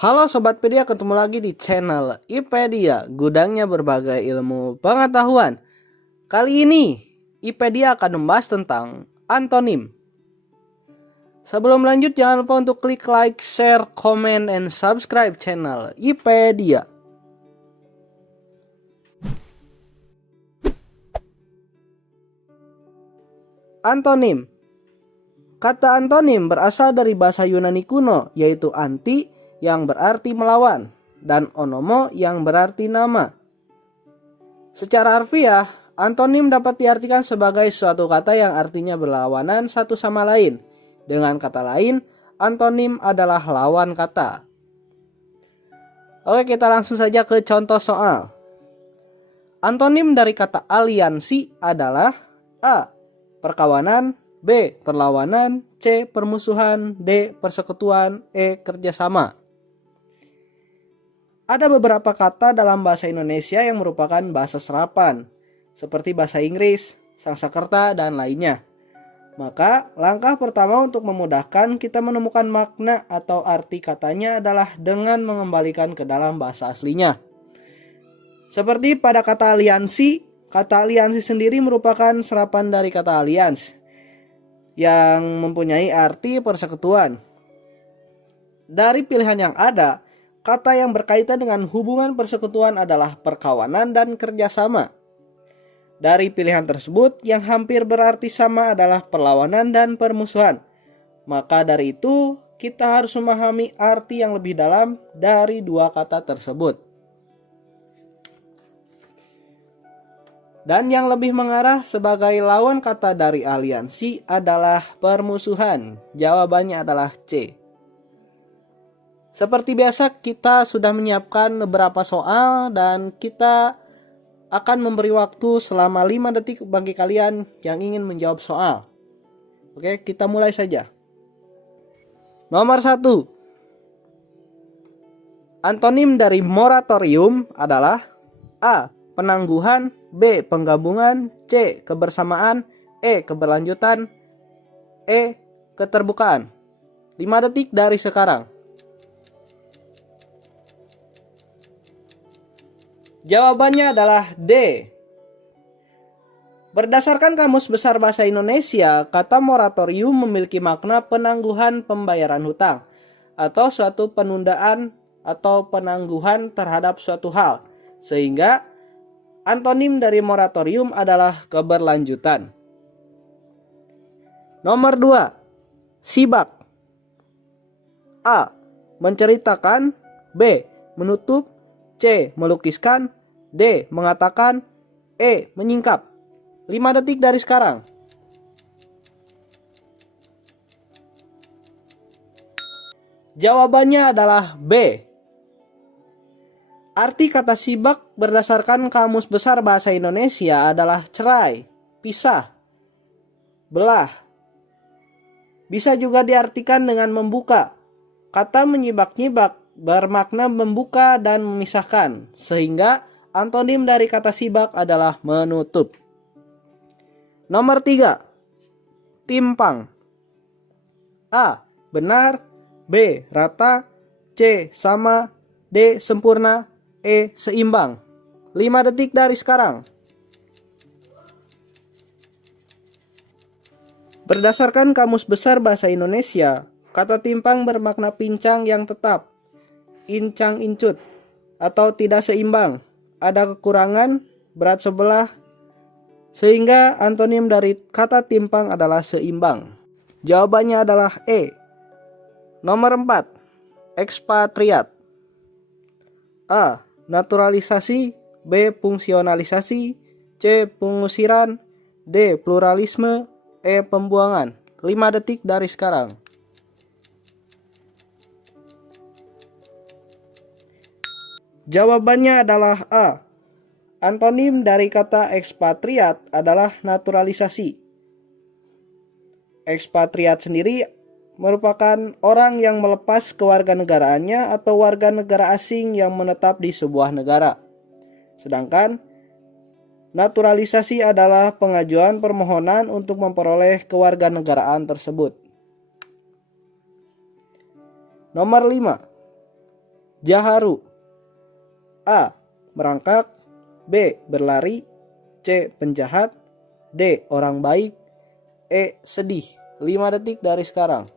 Halo Sobat Pedia, ketemu lagi di channel IPedia, gudangnya berbagai ilmu pengetahuan. Kali ini IPedia akan membahas tentang antonim. Sebelum lanjut, jangan lupa untuk klik like, share, comment, and subscribe channel IPedia. Antonim. Kata antonim berasal dari bahasa Yunani kuno, yaitu anti yang berarti melawan dan onomo yang berarti nama. Secara harfiah, antonim dapat diartikan sebagai suatu kata yang artinya berlawanan satu sama lain. Dengan kata lain, antonim adalah lawan kata. Oke, kita langsung saja ke contoh soal. Antonim dari kata aliansi adalah A. Perkawanan, B. Perlawanan, C. Permusuhan, D. Persekutuan, E. Kerjasama. Ada beberapa kata dalam bahasa Indonesia yang merupakan bahasa serapan, seperti bahasa Inggris, Sanskerta, dan lainnya. Maka, langkah pertama untuk memudahkan kita menemukan makna atau arti katanya adalah dengan mengembalikan ke dalam bahasa aslinya. Seperti pada kata aliansi sendiri merupakan serapan dari kata alliance, yang mempunyai arti persekutuan. Dari pilihan yang ada, kata yang berkaitan dengan hubungan persekutuan adalah perkawanan dan kerjasama. Dari pilihan tersebut, yang hampir berarti sama adalah perlawanan dan permusuhan. Maka dari itu, kita harus memahami arti yang lebih dalam dari dua kata tersebut. Dan yang lebih mengarah sebagai lawan kata dari aliansi adalah permusuhan. Jawabannya adalah C. Seperti biasa, kita sudah menyiapkan beberapa soal dan kita akan memberi waktu selama 5 detik bagi kalian yang ingin menjawab soal. Oke, kita mulai saja. Nomor 1. Antonim dari moratorium adalah A. Penangguhan, B. Penggabungan, C. Kebersamaan, E. Keberlanjutan, E. Keterbukaan. 5 detik dari sekarang. Jawabannya adalah D. Berdasarkan Kamus Besar Bahasa Indonesia, kata moratorium memiliki makna penangguhan pembayaran hutang atau suatu penundaan atau penangguhan terhadap suatu hal, sehingga antonim dari moratorium adalah keberlanjutan. Nomor 2. Sibak. A. Menceritakan, B. Menutup, C. Melukiskan, D. Mengatakan, E. Menyingkap. 5 detik dari sekarang. Jawabannya adalah B. Arti kata sibak berdasarkan Kamus Besar Bahasa Indonesia adalah cerai, pisah, belah. Bisa juga diartikan dengan membuka. Kata menyibak-nyibak bermakna membuka dan memisahkan, sehingga antonim dari kata sibak adalah menutup. Nomor 3. Timpang. A. Benar, B. Rata, C. Sama, D. Sempurna, E. Seimbang. 5 detik dari sekarang. Berdasarkan Kamus Besar Bahasa Indonesia, kata timpang bermakna pincang yang tetap, incang-incut, atau tidak seimbang, ada kekurangan, berat sebelah, sehingga antonim dari kata timpang adalah seimbang. Jawabannya adalah E. Nomor 4. Ekspatriat. A. Naturalisasi, B. Fungsionalisasi, C. Pengusiran, D. Pluralisme, E. Pembuangan. 5 detik dari sekarang. Jawabannya adalah A. Antonim dari kata ekspatriat adalah naturalisasi. Ekspatriat sendiri merupakan orang yang melepas kewarganegaraannya atau warga negara asing yang menetap di sebuah negara. Sedangkan naturalisasi adalah pengajuan permohonan untuk memperoleh kewarganegaraan tersebut. Nomor 5. Jaharu. A. Merangkak. B. Berlari. C. Penjahat. D. Orang baik. E. Sedih. 5 detik dari sekarang.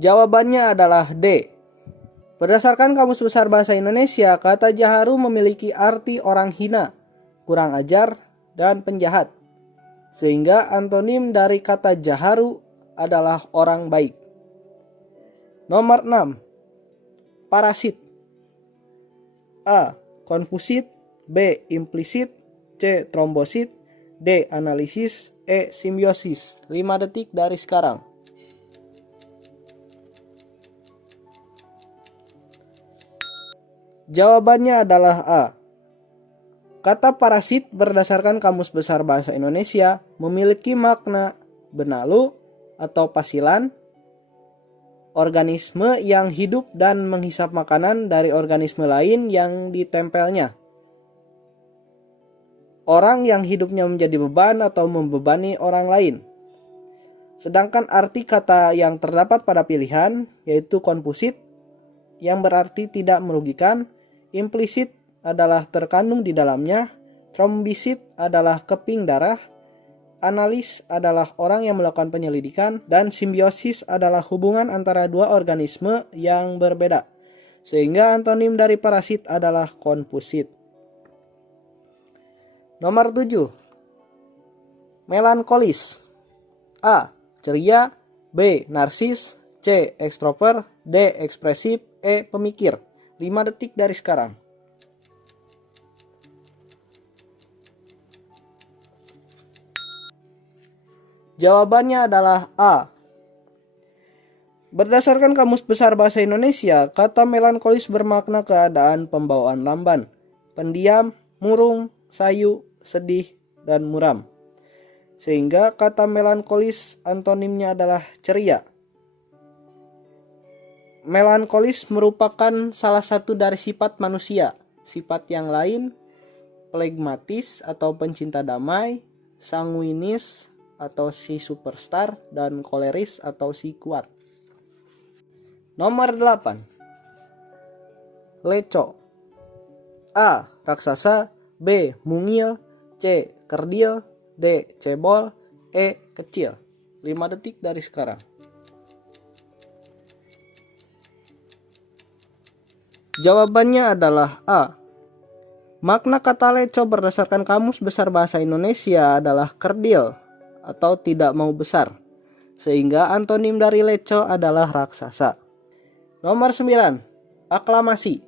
Jawabannya adalah D. Berdasarkan Kamus Besar Bahasa Indonesia, kata jaharu memiliki arti orang hina, kurang ajar, dan penjahat. Sehingga antonim dari kata jaharu adalah orang baik. Nomor 6. Parasit. A. Konfusit. B. Implisit. C. Trombosit. D. Analisis. E. Simbiosis. 5 detik dari sekarang. Jawabannya adalah A. Kata parasit berdasarkan Kamus Besar Bahasa Indonesia memiliki makna benalu atau pasilan, organisme yang hidup dan menghisap makanan dari organisme lain yang ditempelnya. Orang yang hidupnya menjadi beban atau membebani orang lain. Sedangkan arti kata yang terdapat pada pilihan yaitu konfusit yang berarti tidak merugikan, implisit adalah terkandung di dalamnya, trombisit adalah keping darah, analis adalah orang yang melakukan penyelidikan, dan simbiosis adalah hubungan antara dua organisme yang berbeda. Sehingga antonim dari parasit adalah konfusit. Nomor 7. Melankolis. A. Ceria. B. Narsis. C. Ekstrovert. D. Ekspresif. E. Pemikir. 5 detik dari sekarang. Jawabannya adalah A. Berdasarkan Kamus Besar Bahasa Indonesia, kata melankolis bermakna keadaan pembawaan lamban, pendiam, murung, sayu, sedih, dan muram. Sehingga kata melankolis antonimnya adalah ceria. Melankolis merupakan salah satu dari sifat manusia. Sifat yang lain, flegmatis atau pencinta damai, sanguinis atau si superstar, dan koleris atau si kuat. Nomor 8. Leco. A. Raksasa. B. Mungil. C. Kerdil. D. Cebol. E. Kecil. 5 detik dari sekarang. Jawabannya adalah A. Makna kata leco berdasarkan Kamus Besar Bahasa Indonesia adalah kerdil atau tidak mau besar. Sehingga antonim dari leco adalah raksasa. Nomor 9. Aklamasi.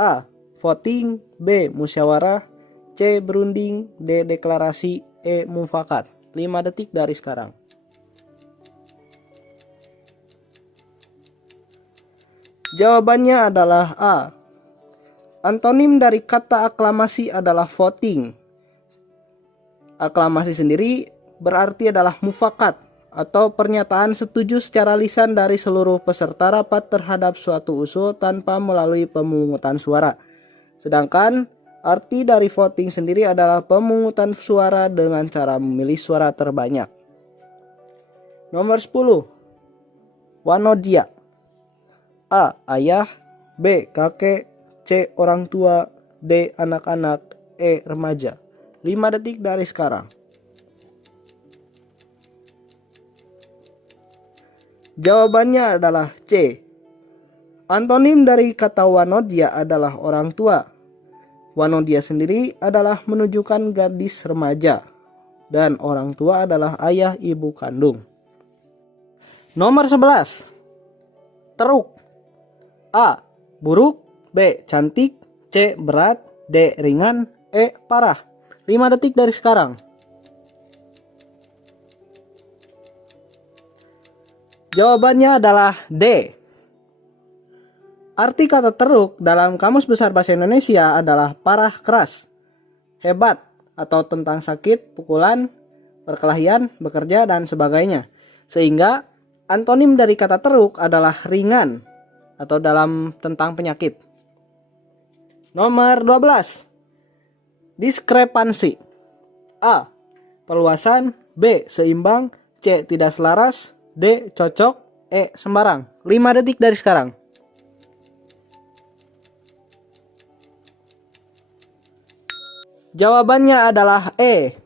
A. Voting. B. Musyawarah. C. Berunding. D. Deklarasi. E. Mufakat. 5 detik dari sekarang. Jawabannya adalah A. Antonim dari kata aklamasi adalah voting. Aklamasi sendiri berarti adalah mufakat atau pernyataan setuju secara lisan dari seluruh peserta rapat terhadap suatu usul tanpa melalui pemungutan suara. Sedangkan arti dari voting sendiri adalah pemungutan suara dengan cara memilih suara terbanyak. Nomor 10. Wanodya. A. Ayah. B. Kakek. C. Orang tua. D. Anak-anak. E. Remaja. 5 detik dari sekarang. Jawabannya adalah C. Antonim dari kata wanodya adalah orang tua. Wanodya sendiri adalah menunjukkan gadis remaja. Dan orang tua adalah ayah ibu kandung. Nomor 11. Teruk. A. Buruk. B. Cantik. C. Berat. D. Ringan. E. Parah. 5 detik dari sekarang. Jawabannya adalah D. Arti kata teruk dalam Kamus Besar Bahasa Indonesia adalah parah, keras, hebat, atau tentang sakit, pukulan, perkelahian, bekerja, dan sebagainya. Sehingga antonim dari kata teruk adalah ringan atau dalam tentang penyakit. Nomor 12. Diskrepansi. A. Perluasan. B. Seimbang. C. Tidak selaras. D. Cocok, E. Sembarang. 5 detik dari sekarang. Jawabannya adalah E.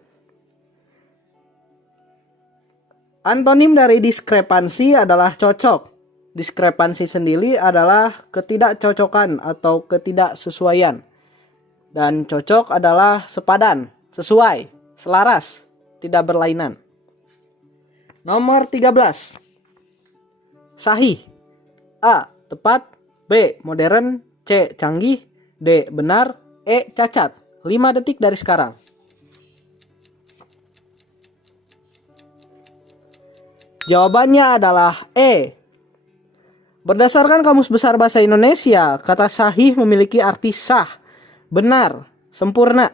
Antonim dari diskrepansi adalah cocok. Diskrepansi sendiri adalah ketidakcocokan atau ketidaksesuaian. Dan cocok adalah sepadan, sesuai, selaras, tidak berlainan. Nomor 13. Sahih. A. Tepat. B. Modern. C. Canggih. D. Benar. E. Cacat. 5 detik dari sekarang. Jawabannya adalah E. Berdasarkan Kamus Besar Bahasa Indonesia, kata sahih memiliki arti sah, benar, sempurna,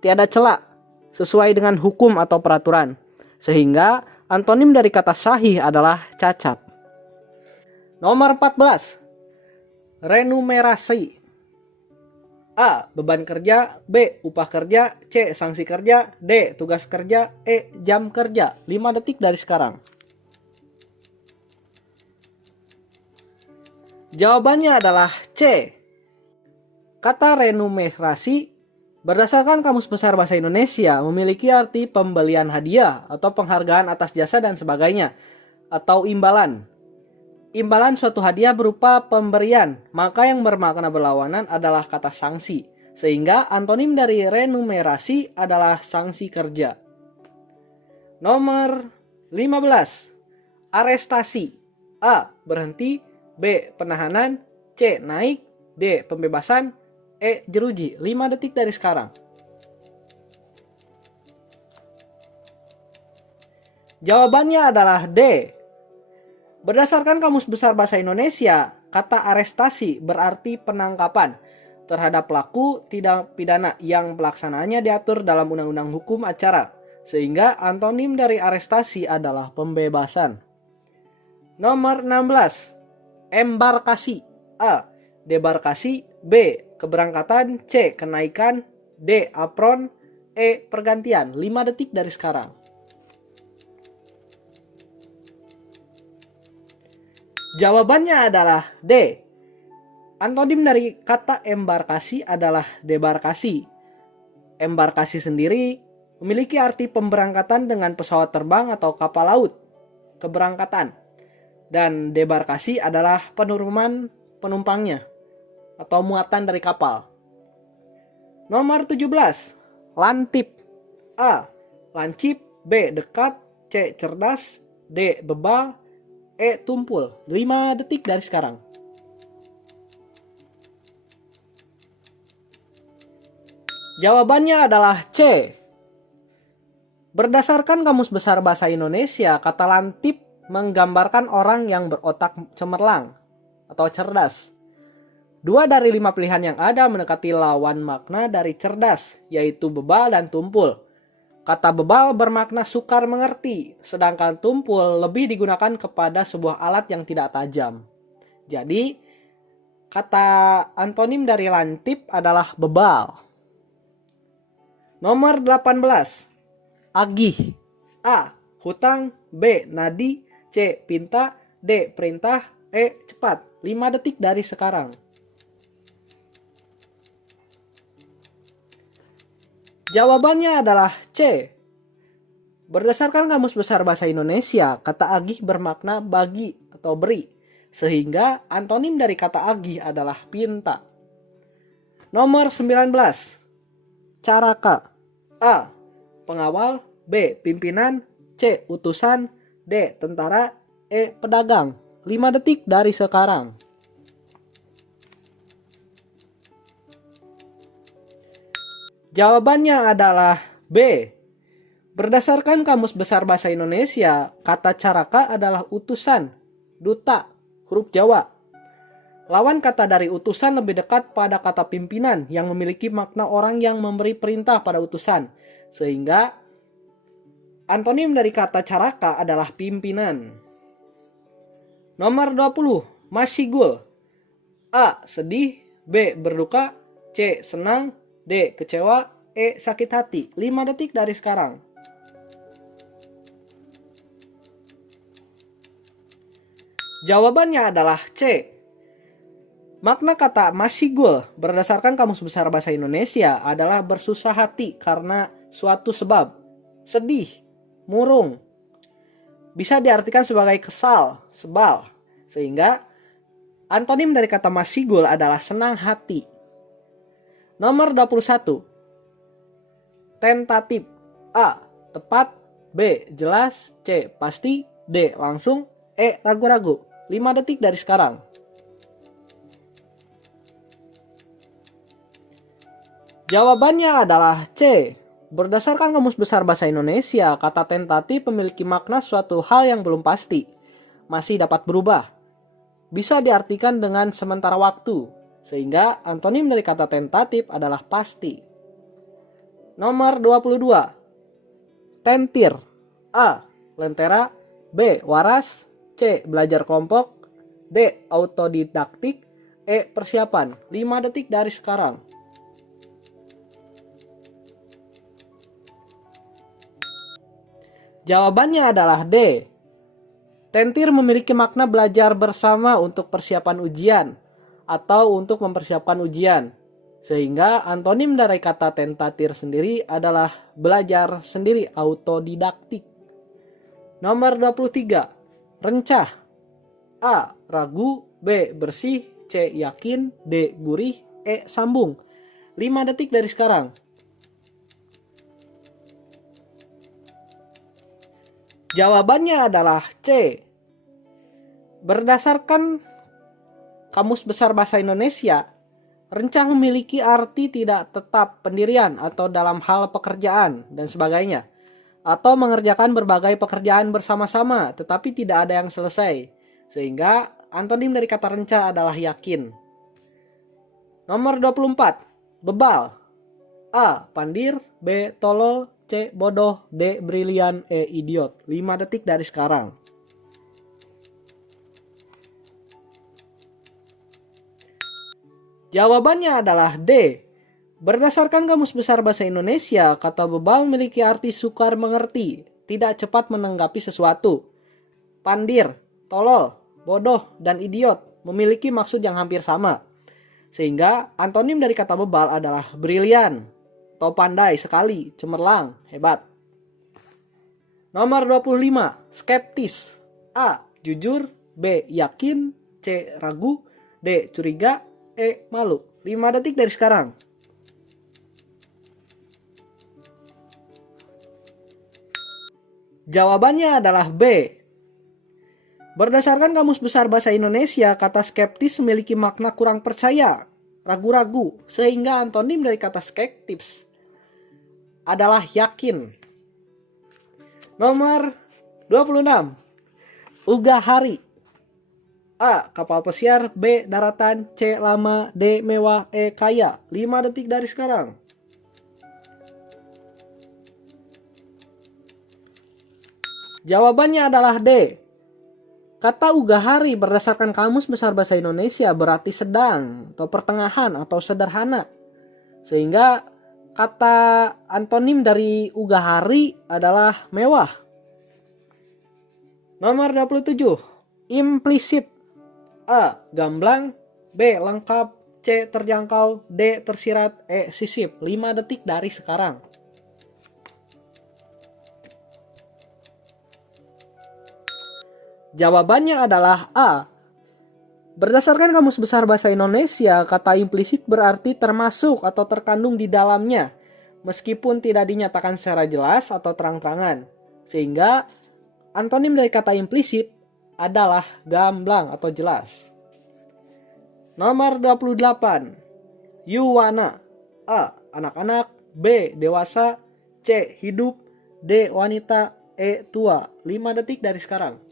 tiada celak, sesuai dengan hukum atau peraturan. Sehingga antonim dari kata sahih adalah cacat. Nomor 14. Renumerasi. A. Beban kerja. B. Upah kerja. C. Sanksi kerja. D. Tugas kerja. E. Jam kerja. 5 detik dari sekarang. Jawabannya adalah C. Kata renumerasi berdasarkan Kamus Besar Bahasa Indonesia memiliki arti pembelian hadiah atau penghargaan atas jasa dan sebagainya, atau imbalan. Imbalan suatu hadiah berupa pemberian, maka yang bermakna berlawanan adalah kata sanksi, sehingga antonim dari renumerasi adalah sanksi kerja. Nomor 15. Arestasi. A. Berhenti. B. Penahanan. C. Naik. D. Pembebasan. E. Jeruji. 5 detik dari sekarang. Jawabannya adalah D. Berdasarkan Kamus Besar Bahasa Indonesia, kata arestasi berarti penangkapan terhadap pelaku tindak pidana yang pelaksanaannya diatur dalam Undang-Undang Hukum Acara, sehingga antonim dari arestasi adalah pembebasan. Nomor 16. Embarkasi. A. Debarkasi. B. Keberangkatan. C. Kenaikan. D. Apron. E. Pergantian. 5 detik dari sekarang. Jawabannya adalah D. Antonim dari kata embarkasi adalah debarkasi. Embarkasi sendiri memiliki arti pemberangkatan dengan pesawat terbang atau kapal laut. Keberangkatan. Dan debarkasi adalah penurunan penumpangnya atau muatan dari kapal. Nomor 17. Lantip. A. Lancip. B. Dekat. C. Cerdas. D. Bebal. E. Tumpul. 5 detik dari sekarang. Jawabannya adalah C. Berdasarkan Kamus Besar Bahasa Indonesia, kata lantip menggambarkan orang yang berotak cemerlang atau cerdas. 2 dari 5 pilihan yang ada mendekati lawan makna dari cerdas, yaitu bebal dan tumpul. Kata bebal bermakna sukar mengerti, sedangkan tumpul lebih digunakan kepada sebuah alat yang tidak tajam. Jadi, kata antonim dari lantip adalah bebal. Nomor 18. Agih. A. Hutang. B. Nadi. C. Pinta. D. Perintah. E. Cepat. 5 detik dari sekarang. Jawabannya adalah C. Berdasarkan Kamus Besar Bahasa Indonesia, kata agih bermakna bagi atau beri, sehingga antonim dari kata agih adalah pinta. Nomor 19. Caraka. A. Pengawal. B. Pimpinan. C. Utusan. D. Tentara. E. Pedagang. 5 detik dari sekarang. Jawabannya adalah B. Berdasarkan Kamus Besar Bahasa Indonesia, kata caraka adalah utusan, duta, huruf Jawa. Lawan kata dari utusan lebih dekat pada kata pimpinan yang memiliki makna orang yang memberi perintah pada utusan. Sehingga antonim dari kata caraka adalah pimpinan. Nomor 20. Masigul. A. Sedih. B. Berduka. C. Senang. D. Kecewa. E. Sakit hati. 5 detik dari sekarang. Jawabannya adalah C. Makna kata masigul berdasarkan Kamus Besar Bahasa Indonesia adalah bersusah hati karena suatu sebab, sedih, murung. Bisa diartikan sebagai kesal, sebal. Sehingga antonim dari kata masigul adalah senang hati. Nomor 21. Tentatif. A. Tepat. B. Jelas. C. Pasti. D. Langsung. E. Ragu-ragu. 5 detik dari sekarang. Jawabannya adalah C. Berdasarkan Kamus Besar Bahasa Indonesia, kata tentatif memiliki makna suatu hal yang belum pasti, masih dapat berubah. Bisa diartikan dengan sementara waktu, sehingga antonim dari kata tentatif adalah pasti. Nomor 22. Tentir. A. Lentera. B. Waras. C. Belajar kelompok. D. Autodidaktik. E. Persiapan. 5 detik dari sekarang. Jawabannya adalah D. Tentir memiliki makna belajar bersama untuk persiapan ujian atau untuk mempersiapkan ujian. Sehingga antonim dari kata tentatir sendiri adalah belajar sendiri, autodidaktik. Nomor 23. Rencah. A. Ragu. B. Bersih. C. Yakin. D. Gurih. E. Sambung. 5 detik dari sekarang. Jawabannya adalah C. Berdasarkan Kamus Besar Bahasa Indonesia, rencah memiliki arti tidak tetap, pendirian atau dalam hal pekerjaan dan sebagainya, atau mengerjakan berbagai pekerjaan bersama-sama tetapi tidak ada yang selesai, sehingga antonim dari kata rencah adalah yakin. Nomor 24. Bebal. A. Pandir. B. Tolol. C. Bodoh. D. Brilian. E. Idiot. 5 detik dari sekarang. Jawabannya adalah D. Berdasarkan Kamus Besar Bahasa Indonesia, kata bebal memiliki arti sukar mengerti, tidak cepat menanggapi sesuatu. Pandir, tolol, bodoh, dan idiot memiliki maksud yang hampir sama. Sehingga antonim dari kata bebal adalah brilian, atau pandai sekali, cemerlang, hebat. Nomor 25. Skeptis. A. Jujur. B. Yakin. C. Ragu. D. Curiga. E. Malu. 5 detik dari sekarang. Jawabannya adalah B. Berdasarkan Kamus Besar Bahasa Indonesia, kata skeptis memiliki makna kurang percaya, ragu-ragu, sehingga antonim dari kata skeptis adalah yakin. Nomor 26. Ugahari. A. Kapal pesiar. B. Daratan. C. Lama. D. Mewah. E. Kaya. 5 detik dari sekarang. Jawabannya adalah D. Kata ugahari berdasarkan Kamus Besar Bahasa Indonesia berarti sedang, atau pertengahan, atau sederhana. Sehingga kata antonim dari ugahari adalah mewah. Nomor 27. Implisit. A. Gamblang. B. Lengkap. C. Terjangkau. D. Tersirat. E. Sisip. 5 detik dari sekarang. Jawabannya adalah A. Berdasarkan Kamus Besar Bahasa Indonesia, kata implisit berarti termasuk atau terkandung di dalamnya, meskipun tidak dinyatakan secara jelas atau terang-terangan. Sehingga antonim dari kata implisit adalah gamblang atau jelas. Nomor 28. Yuwana. A. Anak-anak. B. Dewasa. C. Hidup. D. Wanita. E. Tua. 5 detik dari sekarang.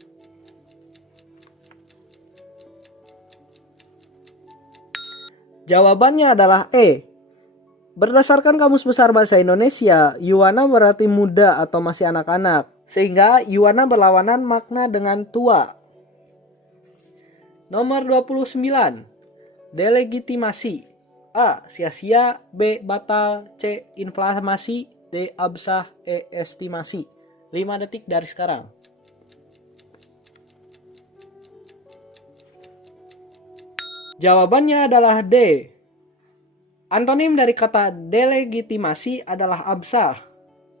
Jawabannya adalah E. Berdasarkan Kamus Besar Bahasa Indonesia, Yuwana berarti muda atau masih anak-anak. Sehingga Yuwana berlawanan makna dengan tua. Nomor 29. Delegitimasi. A. Sia-sia. B. Batal. C. Inflamasi. D. Absah. E. Estimasi. 5 detik dari sekarang. Jawabannya adalah D. Antonim dari kata delegitimasi adalah absah.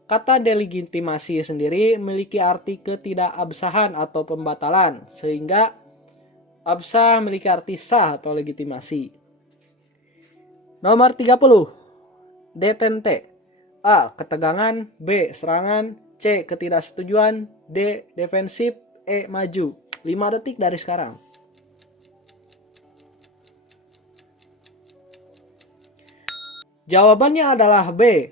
Kata delegitimasi sendiri memiliki arti ketidakabsahan atau pembatalan, sehingga absah memiliki arti sah atau legitimasi. Nomor 30. Detente. A. Ketegangan. B. Serangan. C. Ketidaksetujuan. D. Defensif. E. Maju. 5 detik dari sekarang. Jawabannya adalah B.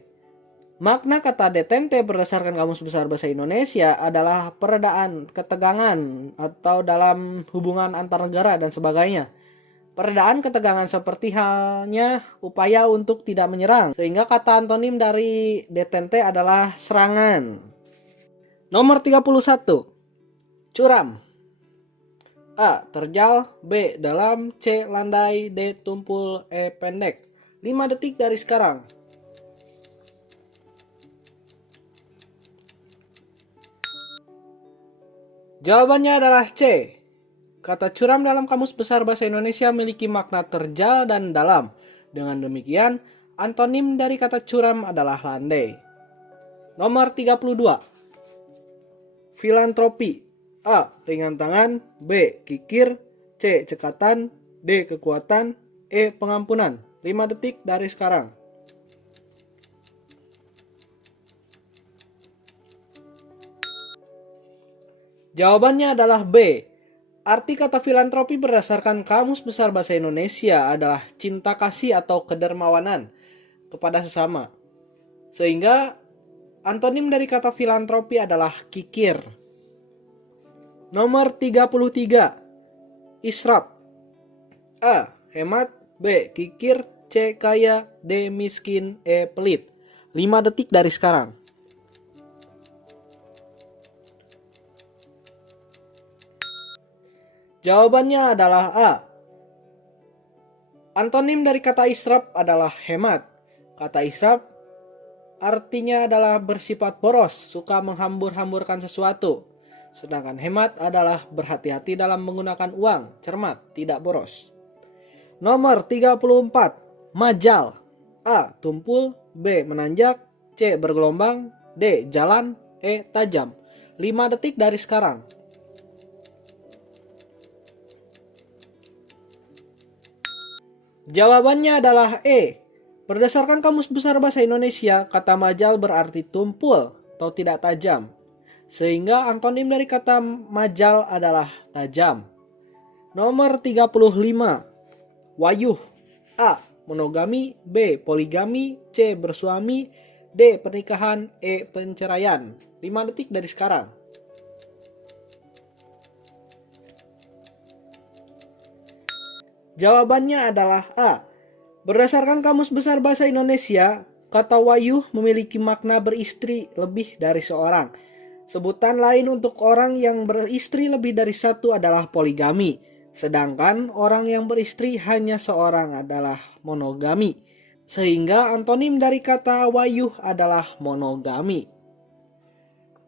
Makna kata detente berdasarkan Kamus Besar Bahasa Indonesia adalah peredaan, ketegangan, atau dalam hubungan antar negara dan sebagainya. Peredaan ketegangan seperti halnya upaya untuk tidak menyerang, sehingga kata antonim dari detente adalah serangan. Nomor 31. Curam. A. Terjal. B. Dalam. C. Landai. D. Tumpul. E. Pendek. 5 detik dari sekarang. Jawabannya adalah C. Kata curam dalam Kamus Besar Bahasa Indonesia memiliki makna terjal dan dalam. Dengan demikian, antonim dari kata curam adalah landai. Nomor 32. Filantropi. A. Ringan tangan. B. Kikir. C. Cekatan. D. Kekuatan. E. Pengampunan. 5 detik dari sekarang. Jawabannya adalah B. Arti kata filantropi berdasarkan Kamus Besar Bahasa Indonesia adalah cinta kasih atau kedermawanan kepada sesama. Sehingga antonim dari kata filantropi adalah kikir. Nomor 33. Israf. A. Hemat. B. Kikir. C. Kaya. D. Miskin. E. Pelit. 5 detik dari sekarang. Jawabannya adalah A. Antonim dari kata israf adalah hemat. Kata israf artinya adalah bersifat boros, suka menghambur-hamburkan sesuatu. Sedangkan hemat adalah berhati-hati dalam menggunakan uang, cermat, tidak boros. Nomor 34. Majal. A. Tumpul. B. Menanjak. C. Bergelombang. D. Jalan. E. Tajam. 5 detik dari sekarang. Jawabannya adalah E. Berdasarkan Kamus Besar Bahasa Indonesia, kata majal berarti tumpul atau tidak tajam. Sehingga antonim dari kata majal adalah tajam. Nomor 35. Wayuh. A. Monogami. B. Poligami. C. Bersuami. D. Pernikahan. E. Penceraian. 5 detik dari sekarang. Jawabannya adalah A. Berdasarkan Kamus Besar Bahasa Indonesia, kata wayuh memiliki makna beristri lebih dari seorang. Sebutan lain untuk orang yang beristri lebih dari satu adalah poligami. Sedangkan orang yang beristri hanya seorang adalah monogami. Sehingga antonim dari kata wayuh adalah monogami.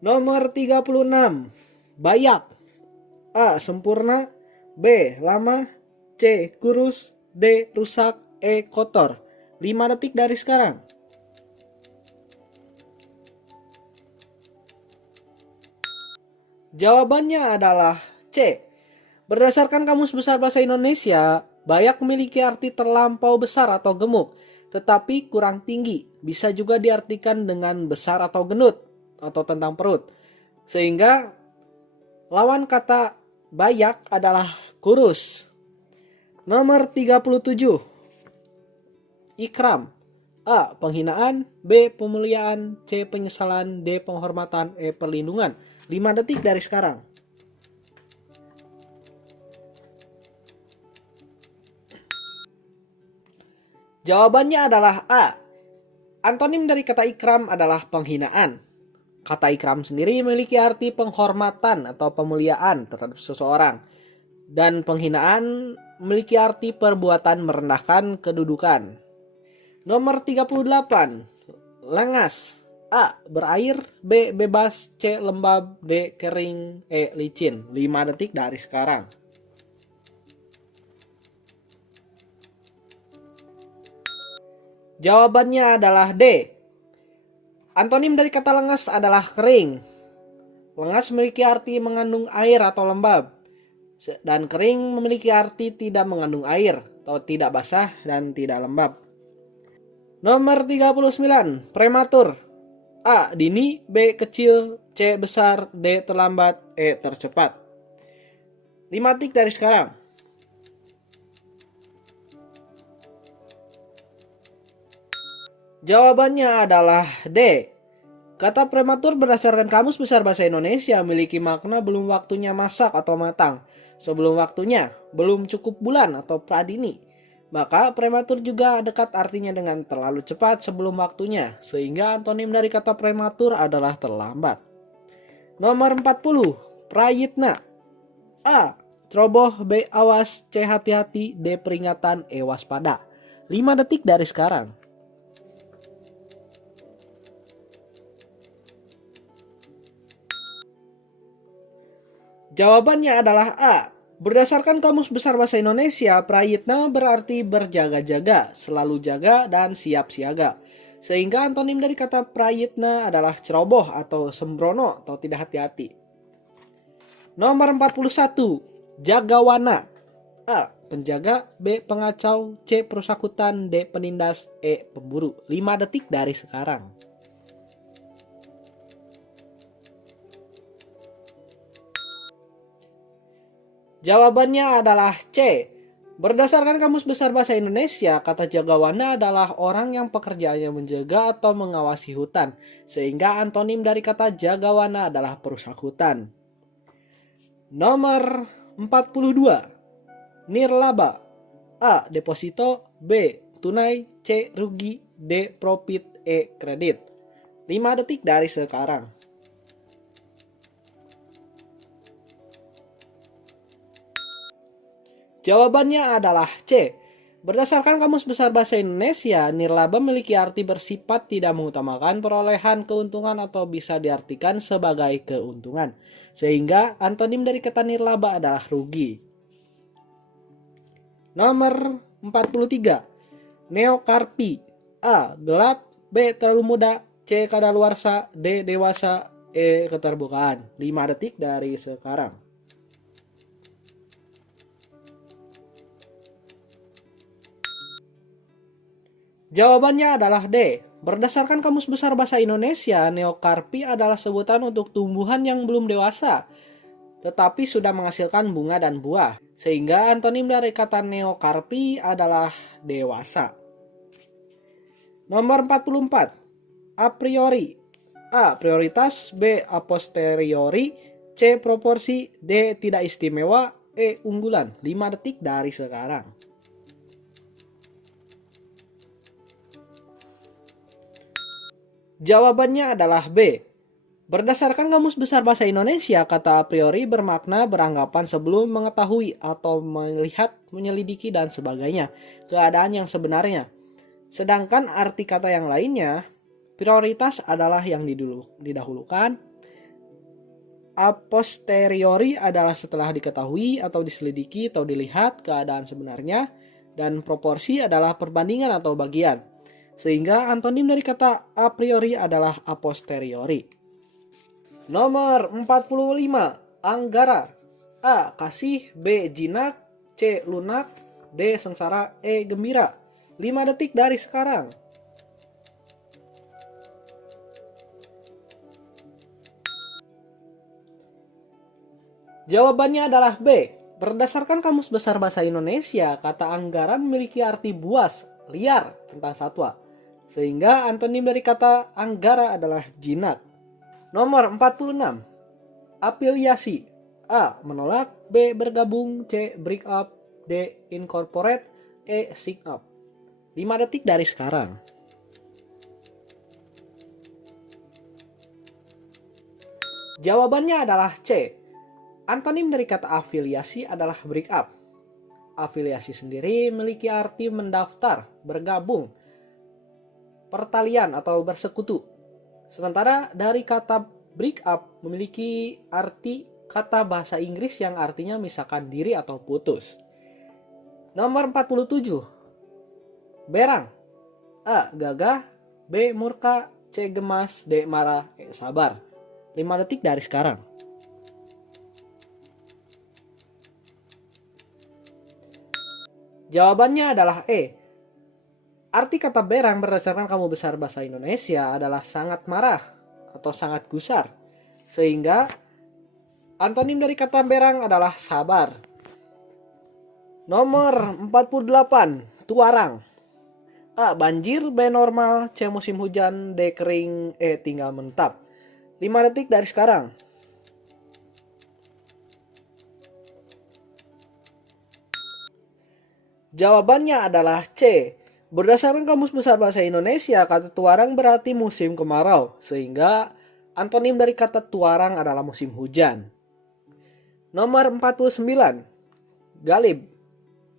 Nomor 36. Bayak. A. Sempurna. B. Lama. C. Kurus. D. Rusak. E. Kotor. 5 detik dari sekarang. Jawabannya adalah C. Berdasarkan Kamus Besar Bahasa Indonesia, bayak memiliki arti terlampau besar atau gemuk, tetapi kurang tinggi. Bisa juga diartikan dengan besar atau gendut, atau tentang perut. Sehingga lawan kata bayak adalah kurus. Nomor 37. Ikram. A. Penghinaan. B. Pemuliaan. C. Penyesalan. D. Penghormatan. E. Perlindungan. 5 detik dari sekarang. Jawabannya adalah A. Antonim dari kata ikram adalah penghinaan. Kata ikram sendiri memiliki arti penghormatan atau pemuliaan terhadap seseorang. Dan penghinaan memiliki arti perbuatan merendahkan kedudukan. Nomor 38. Lengas. A. Berair. B. Bebas. C. Lembab. D. Kering. E. Licin. 5 detik dari sekarang. Jawabannya adalah D. Antonim dari kata lengas adalah kering. Lengas memiliki arti mengandung air atau lembab. Dan kering memiliki arti tidak mengandung air atau tidak basah dan tidak lembab. Nomor 39, prematur. A. Dini, B. Kecil, C. Besar, D. Terlambat, E. Tercepat. 5 detik dari sekarang. Jawabannya adalah D. Kata prematur berdasarkan Kamus Besar Bahasa Indonesia memiliki makna belum waktunya masak atau matang, sebelum waktunya, belum cukup bulan atau pradini. Maka prematur juga dekat artinya dengan terlalu cepat sebelum waktunya, sehingga antonim dari kata prematur adalah terlambat. Nomor 40, prayitna. A. Ceroboh, B. Awas, C. Hati-hati, D. Peringatan, E. Waspada. 5 detik dari sekarang. Jawabannya adalah A. Berdasarkan Kamus Besar Bahasa Indonesia, prayitna berarti berjaga-jaga, selalu jaga, dan siap siaga. Sehingga antonim dari kata prayitna adalah ceroboh atau sembrono atau tidak hati-hati. Nomor 41, jagawana. A. Penjaga, B. Pengacau, C. Perusak hutan, D. Penindas, E. Pemburu. 5 detik dari sekarang. Jawabannya adalah C. Berdasarkan Kamus Besar Bahasa Indonesia, kata jagawana adalah orang yang pekerjaannya menjaga atau mengawasi hutan. Sehingga antonim dari kata jagawana adalah perusak hutan. Nomor 42. Nirlaba. A. Deposito, B. Tunai, C. Rugi, D. Profit, E. Kredit. 5 detik dari sekarang. Jawabannya adalah C. Berdasarkan Kamus Besar Bahasa Indonesia, nirlaba memiliki arti bersifat tidak mengutamakan perolehan keuntungan atau bisa diartikan sebagai keuntungan. Sehingga antonim dari kata nirlaba adalah rugi. Nomor 43. Neokarpi. A. Gelap, B. Terlalu muda, C. Kadaluarsa, D. Dewasa, E. Keterbukaan. 5 detik dari sekarang. Jawabannya adalah D. Berdasarkan Kamus Besar Bahasa Indonesia, neokarpi adalah sebutan untuk tumbuhan yang belum dewasa, tetapi sudah menghasilkan bunga dan buah. Sehingga antonim dari kata neokarpi adalah dewasa. Nomor 44. A priori. A. Prioritas, B. A posteriori, C. Proporsi, D. Tidak istimewa, E. Unggulan. 5 detik dari sekarang. Jawabannya adalah B. Berdasarkan Kamus Besar Bahasa Indonesia, kata a priori bermakna beranggapan sebelum mengetahui atau melihat, menyelidiki, dan sebagainya keadaan yang sebenarnya. Sedangkan arti kata yang lainnya, prioritas adalah yang didahulukan, a posteriori adalah setelah diketahui atau diselidiki atau dilihat keadaan sebenarnya, dan proporsi adalah perbandingan atau bagian. Sehingga antonim dari kata a priori adalah a posteriori. Nomor 45. Anggara. A. Kasih, B. Jinak, C. Lunak, D. Sengsara, E. Gembira. 5 detik dari sekarang. Jawabannya adalah B. Berdasarkan Kamus Besar Bahasa Indonesia, kata anggaran memiliki arti buas, liar tentang satwa. Sehingga antonim dari kata anggara adalah jinak. Nomor 46. Afiliasi. A. Menolak, B. Bergabung, C. Break up, D. Incorporate, E. Sync up. 5 detik dari sekarang. Jawabannya adalah C. Antonim dari kata afiliasi adalah break up. Afiliasi sendiri memiliki arti mendaftar, bergabung, pertalian atau bersekutu. Sementara dari kata break up memiliki arti kata bahasa Inggris yang artinya memisahkan diri atau putus. Nomor 47. Berang. A. Gagah, B. Murka, C. Gemas, D. Marah, E. Sabar. 5 detik dari sekarang. Jawabannya adalah E. Arti kata berang berdasarkan Kamus Besar Bahasa Indonesia adalah sangat marah atau sangat gusar. Sehingga antonim dari kata berang adalah sabar. Nomor 48, tuarang. A. Banjir, B. Normal, C. Musim hujan, D. Kering, E. Tinggal mentap. 5 detik dari sekarang. Jawabannya adalah C. Berdasarkan Kamus Besar Bahasa Indonesia, kata tuarang berarti musim kemarau, sehingga antonim dari kata tuarang adalah musim hujan. Nomor 49, galib.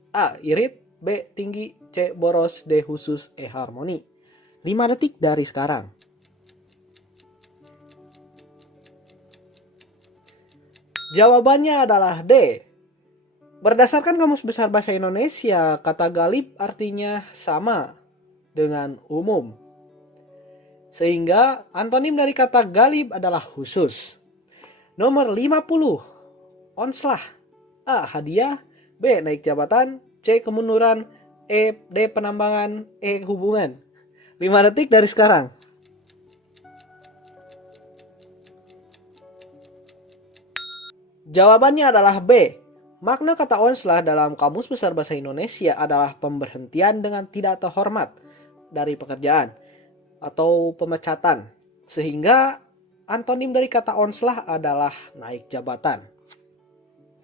A. Irit, B. Tinggi, C. Boros, D. Khusus, E. Harmoni. 5 detik dari sekarang. Jawabannya adalah D. Berdasarkan Kamus Besar Bahasa Indonesia, kata galib artinya sama dengan umum. Sehingga antonim dari kata galib adalah khusus. Nomor 50, onslah. A. Hadiah, B. Naik jabatan, C. Kemunduran, E. D. Penambangan, E. Hubungan. 5 detik dari sekarang. Jawabannya adalah B. Makna kata onslah dalam Kamus Besar Bahasa Indonesia adalah pemberhentian dengan tidak terhormat dari pekerjaan atau pemecatan. Sehingga antonim dari kata onslah adalah naik jabatan.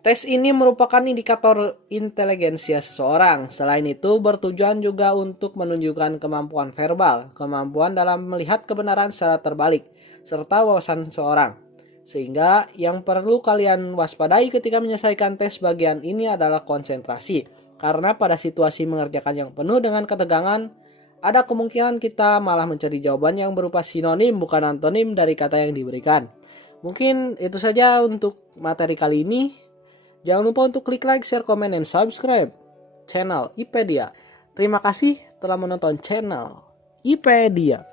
Tes ini merupakan indikator inteligensia seseorang. Selain itu bertujuan juga untuk menunjukkan kemampuan verbal, kemampuan dalam melihat kebenaran secara terbalik, serta wawasan seseorang. Sehingga yang perlu kalian waspadai ketika menyelesaikan tes bagian ini adalah konsentrasi. Karena pada situasi mengerjakan yang penuh dengan ketegangan, ada kemungkinan kita malah mencari jawaban yang berupa sinonim bukan antonim dari kata yang diberikan. Mungkin itu saja untuk materi kali ini. Jangan lupa untuk klik like, share, komen, dan subscribe channel IPedia. Terima kasih telah menonton channel IPedia.